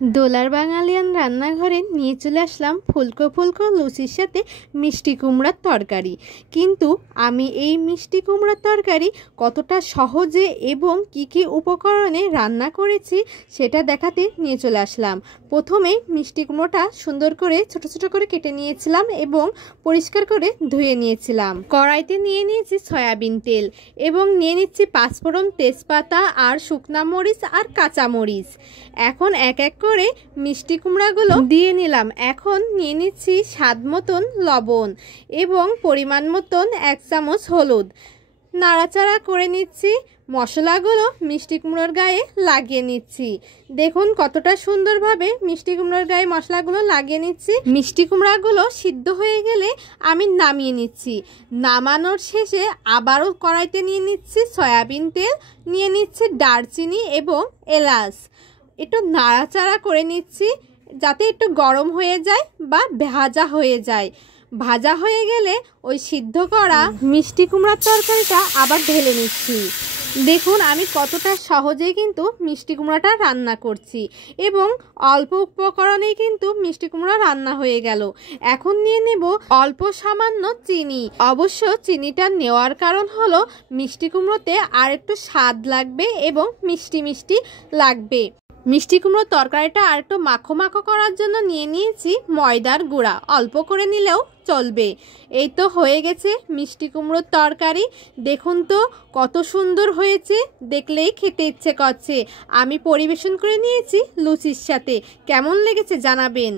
দোলার বাঙালিয়ান রান্নাঘরে নিয়ে চলে আসলাম ফুলকো ফুলকো লুচির সাথে মিষ্টি কুমড়ার তরকারি। কিন্তু আমি এই মিষ্টি কুমড়ার তরকারি কতটা সহজে এবং কি কি উপকরণে রান্না করেছি সেটা দেখাতে নিয়ে চলে আসলাম। প্রথমে মিষ্টি কুমড়োটা সুন্দর করে ছোট ছোট করে কেটে নিয়েছিলাম এবং পরিষ্কার করে ধুয়ে নিয়েছিলাম। কড়াইতে নিয়ে নিয়েছি সয়াবিন তেল এবং নিয়ে নিচ্ছি পাঁচফোড়ন, তেজপাতা আর শুকনা মরিচ আর কাঁচা মরিচ। এখন এক এক করে মিষ্টি কুমড়াগুলো দিয়ে নিলাম। এখন নিয়ে নিচ্ছি স্বাদ মতন লবণ এবং পরিমাণ মতন 1 চামচ হলুদ। নাড়াচাড়া করে নিচ্ছি। মশলাগুলো মিষ্টি কুমড়োর গায়ে লাগিয়ে নিচ্ছি। দেখুন কতটা সুন্দরভাবে মিষ্টি কুমড়োর গায়ে মশলাগুলো লাগিয়ে নিচ্ছি। মিষ্টি কুমড়াগুলো সিদ্ধ হয়ে গেলে আমি নামিয়ে নিচ্ছি। নামানোর শেষে আবারও কড়াইতে নিয়ে নিচ্ছি সয়াবিন তেল, নিয়ে নিচ্ছি দারচিনি এবং এলাচ। একটু নাড়াচাড়া করে নিচ্ছি যাতে একটু গরম হয়ে যায় বা ভাজা হয়ে যায়। ভাজা হয়ে গেলে ওই সিদ্ধ করা মিষ্টি কুমড়ার তরকারিটা আবার ঢেলে নিচ্ছি। দেখুন আমি কতটা সহজেই কিন্তু মিষ্টি কুমড়াটা রান্না করছি এবং অল্প উপকরণেই কিন্তু মিষ্টি কুমড়া রান্না হয়ে গেল। এখন নিয়ে নেব অল্প সামান্য চিনি। অবশ্য চিনিটা নেওয়ার কারণ হলো মিষ্টি কুমড়োতে আর একটু স্বাদ লাগবে এবং মিষ্টি মিষ্টি লাগবে। মিষ্টি কুমড়োর তরকারিটা আর একটু মাখো মাখো করার জন্য নিয়ে নিয়েছি ময়দার গুঁড়া। অল্প করে নিলেও চলবে। এই তো হয়ে গেছে মিষ্টি কুমড়োর তরকারি। দেখুন তো কত সুন্দর হয়েছে, দেখলেই খেতে ইচ্ছে করছে। আমি পরিবেশন করে নিয়েছি লুচির সাথে। কেমন লেগেছে জানাবেন।